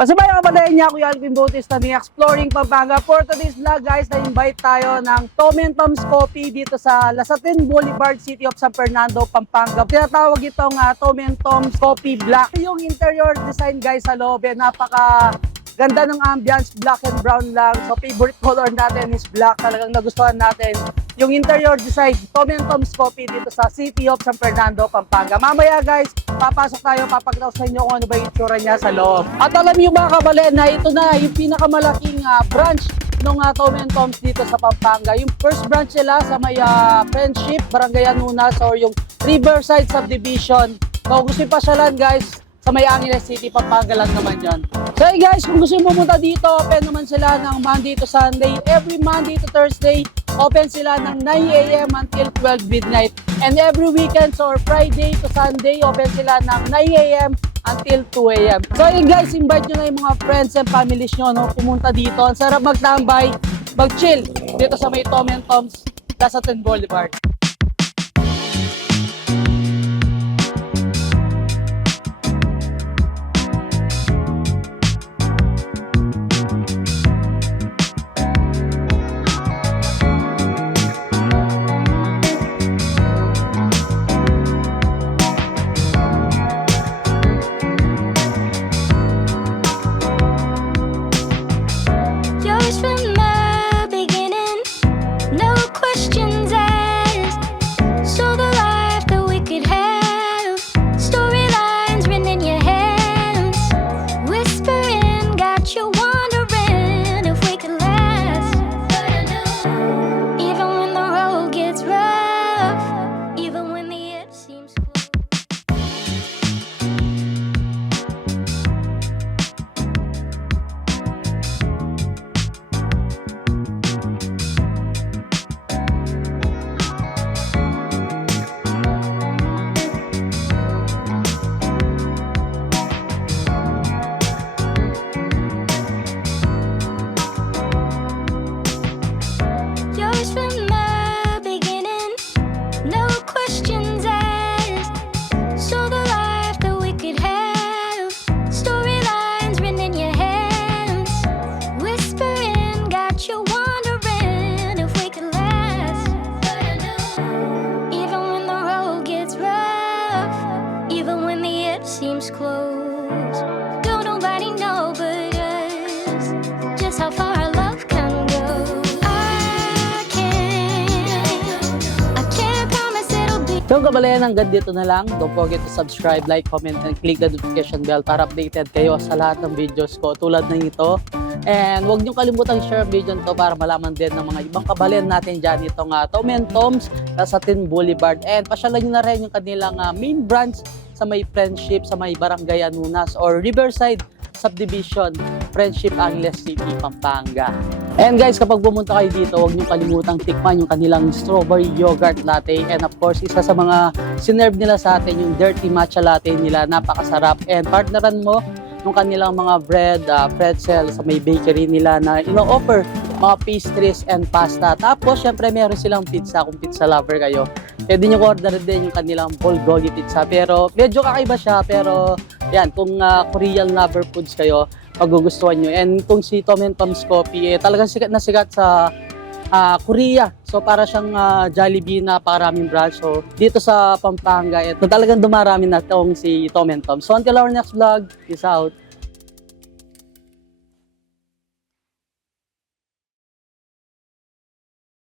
Pasabay ang kapatid niya, Kuya Alvin Bautista ni Exploring Pampanga. For today's vlog guys, na-invite tayo ng Tom and Tom's Coffee dito sa Lasatin Boulevard, City of San Fernando, Pampanga. Tinatawag itong Tom and Tom's Coffee Black. Yung interior design guys sa loob, napaka ganda ng ambience, black and brown lang. So favorite color natin is black. Talagang nagustuhan natin yung interior design, Tom and Tom's Coffee dito sa City of San Fernando, Pampanga. Mamaya guys, papasok tayo, papakita sa inyo kung ano ba yung itsura niya sa loob. At alam niyo mga kabalen na ito na yung pinakamalaking branch ng Tom and Tom's dito sa Pampanga. Yung first branch nila sa may Friendship, Barangay Anunas or yung Riverside Subdivision. So gusto yung pasyalan guys, sa may Angeles City, Pampanga lang naman yan. So hey guys, kung gusto nyo pumunta dito, open naman sila ng Monday to Sunday. Every Monday to Thursday, open sila ng 9 a.m. until 12 midnight. And every weekend or Friday to Sunday, open sila ng 9 a.m. until 2 a.m. So hey guys, invite nyo na yung mga friends and families nyo, no, pumunta dito. Ang sarap magtambay, mag-chill dito sa may Tom and Tom's Lasatin Boulevard. Seems close. Don't nobody know but us just how far our love can go. I can't promise it'll be. So kabalayan, hanggang dito na lang. Don't forget to subscribe, like, comment, and click the notification bell para updated kayo sa lahat ng videos ko tulad ng ito. And huwag niyo kalimutan share ang video nito para malaman din ng mga ibang kabalayan natin dyan itong Tom and Tom's Lasatin Boulevard. And pasyalan niyo na rin yung kanilang main branch sa may Friendship, sa may Barangay Anunas or Riverside Subdivision, Friendship, Angeles City, Pampanga. And guys, kapag pumunta kayo dito, huwag niyo kalimutang tikman yung kanilang strawberry yogurt latte. And of course, isa sa mga sinerve nila sa atin, yung dirty matcha latte nila, napakasarap. And partneran mo yung kanilang mga bread, pretzel sa may bakery nila na ino-offer mga pastries and pasta. Tapos, syempre, meron silang pizza kung pizza lover kayo. Pwede nyo order din yung kanilang bulgogi pizza. Pero, medyo kakaiba siya. Pero, yan, kung Korean lover foods kayo, magugustuhan nyo. And kung si Tom and Tom's Coffee, talagang sikat na sikat sa Korea. So, para siyang Jollibee na paraming branch. So, dito sa Pampanga, talagang dumarami na itong si Tom and Tom. So, until our next vlog, peace out.